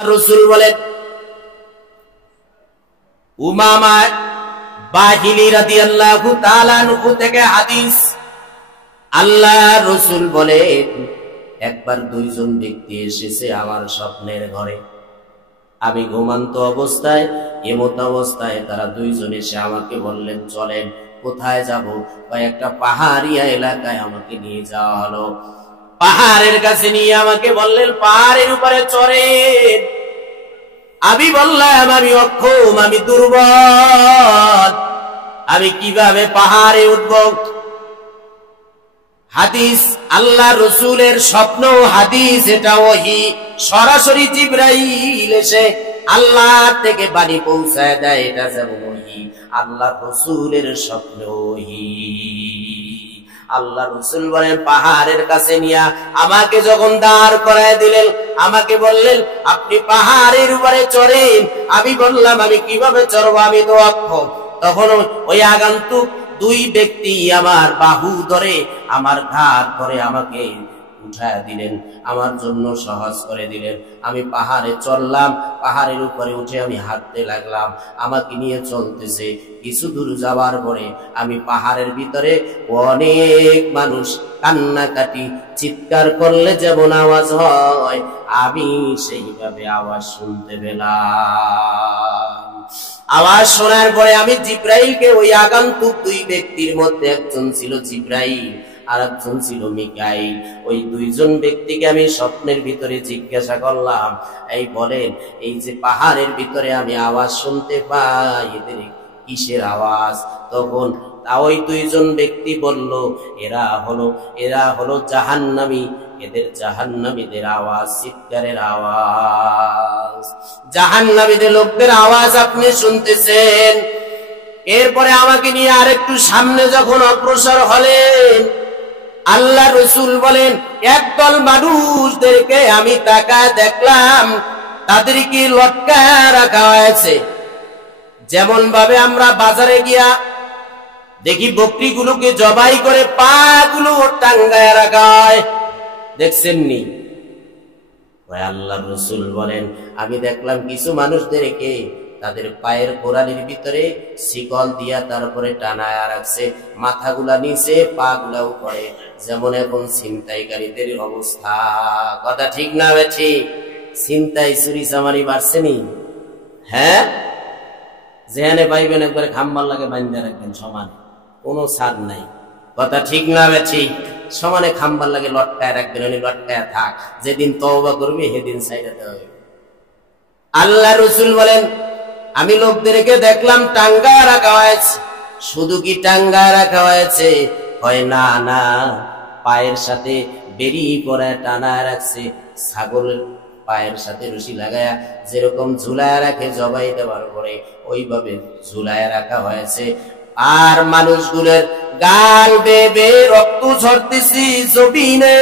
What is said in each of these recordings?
রাসূল বলেন উমামা বাহিলি রাদিয়াল্লাহু তাআলা আনহু থেকে হাদিস, আল্লাহ রাসূল বলেন একবার দুইজন ব্যক্তি এসেছে আমার স্বপ্নের ঘরে। আমি ঘুমন্ত অবস্থায়, এমত অবস্থায় তারা দুইজন এসে আমাকে বললেন চলেন। কোথায় যাব? একটা পাহাড়িয়া এলাকায় আমাকে নিয়ে যাওয়া হলো। পাহাড়ের কাছে নিয়ে আমাকে বললেন পাহাড়ের উপরে চড়েন। আমি বললাম আমি অক্ষম, আমি দুর্বল, আমি কিভাবে পাহাড়ে উঠব? হাদিস, আল্লাহ রসুলের স্বপ্ন হাদিস, এটা ওহী। সরাসরি জিবরাইল এসে আল্লাহ থেকে বাণী পৌঁছায় দেয়, এটা যেমন ওহী, আল্লাহ রসুলের স্বপ্ন ওহী। আল্লাহ রসুল বলেন পাহাড়ের কাছে নিয়া আমাকে যখন দাঁড় করায় দিলেন, আমাকে বললেন আপনি পাহাড়ের উপরে চড়েন। আমি বললাম আমি কিভাবে চড়বো, আমি তো অক্ষম। তখন ওই আগন্তুক দুই ব্যক্তি আমার বাহু ধরে, আমার ঘাড় ধরে আমাকে উঠায় দিলেন, আমার জন্য সহজ করে দিলেন। আমি পাহাড়ে চড়লাম, পাহাড়ের উপরে উঠে আমি হাঁটতে লাগলাম, আমাকে নিয়ে চলতেছে। কিছু দূর যাওয়ার পরে আমি পাহাড়ের ভিতরে অনেক মানুষ কান্নাকাটি, চিৎকার করলে যেমন আওয়াজ হয় আমি সেইভাবে আওয়াজ শুনতে পেলাম। আওয়াজ শোনার পরে আমি জিবরাইলকে, ওই আগন্তুক দুই ব্যক্তির মধ্যে একজন ছিল জিবরাইল আর একজন ছিল মিকাইল, ওই দুইজন ব্যক্তিকে আমি স্বপ্নের ভিতরে জিজ্ঞাসা করলাম, এই বলেন এই যে পাহাড়ের ভিতরে আমি আওয়াজ শুনতে পাই, এদের কিসের আওয়াজ? তখন ওই দুইজন ব্যক্তি বলল এরা হলো জাহান্নামী, এদের জাহান্নামীদের আওয়াজ, চিৎকারের আওয়াজ, জাহান্নামীদের লোকদের আওয়াজ আপনি শুনতেছেন। এরপরে আমাকে নিয়ে আরেকটু সামনে যখন অগ্রসর হলেন, আল্লাহ রসুল বলেন একদল মানুষদেরকে আমি তাকায় দেখলাম, তাদেরকে লটকায় রাখা হয়েছে। যেমন ভাবে আমরা বাজারে গিয়া দেখি বকরিগুলোকে জবাই করে পা গুলো টাঙ্গায় রাখা হয়, দেখছেন নি? আল্লাহ রসুল বলেন আমি দেখলাম কিছু মানুষদেরকে তাদের পায়ের গোড়ালির ভিতরে শিকল দিয়া তারপরে টানায় রাখছে, মাথাগুলা নিচে, পা গুলা উপরে, যেমন এখন ছিনতাইকারীদের অবস্থা। কথা ঠিক না বেঠি? ছিনতাই চুরি চামারি বাড়ছে নি? হ্যাঁ, যেখানে পাইবেন একবারে খাম্বার লাগে বান্ধা রাখবেন, সমানে, কোনো ছাড় নাই। কথা ঠিক না বেঠি? সমানে খাম্বার লাগে লটকায় রাখবেন, উনি লটকায় থাক, যেদিন তওবা করবে সেদিন ছাইড়া দেওয়া হবে। আল্লাহ রসুল বলেন আমি লোকদেরকে দেখলাম টাঙ্গায় রাখা হয়েছে। শুধু কি টাঙ্গায় রাখা হয়েছে? হয় না, না, পায়ের সাথে বেরিয়ে পড়ে টানায় রাখছে, ছাগলের পায়ের সাথে রশি লাগায়া যেরকম ঝুলায় রাখে জবাই দেওয়ার পরে, ওইভাবে ঝুলায় রাখা হয়েছে। আর মানুষগুলোর গাল বেবে রক্ত ঝরতেছি জমিনে।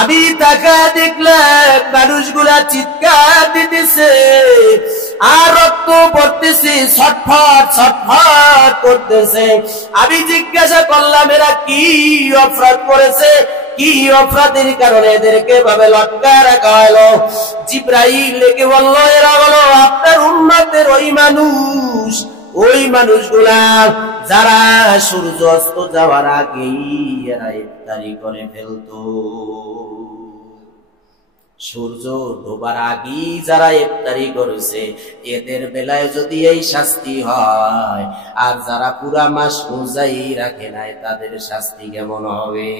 আমি তাকা দেখলাম মানুষগুলা চিৎকার দিতেছে আর রক্ত পড়তেছে, ছটফট ছটফট করতেছে। আমি জিজ্ঞাসা করলাম এরা কি অপরাধ করেছে, কি অপরাধের কারণে এদেরকে ভাবে লটকায় রাখা হলো? জিবরাইল লেগে বলল এরা হলো আপনার উম্মতের ওই মানুষ, ওই মানুষগুলা যারা সূর্য অস্ত যাওয়ার আগেই এরা ইফতারি করে ফেলতো। সূর্য ডোবার আগেই যারা ইফতারি করেছে এদের বেলায় যদি এই শাস্তি হয়, আর যারা পুরা মাস রোজাই রাখে নাই তাদের শাস্তি কেমন হবে?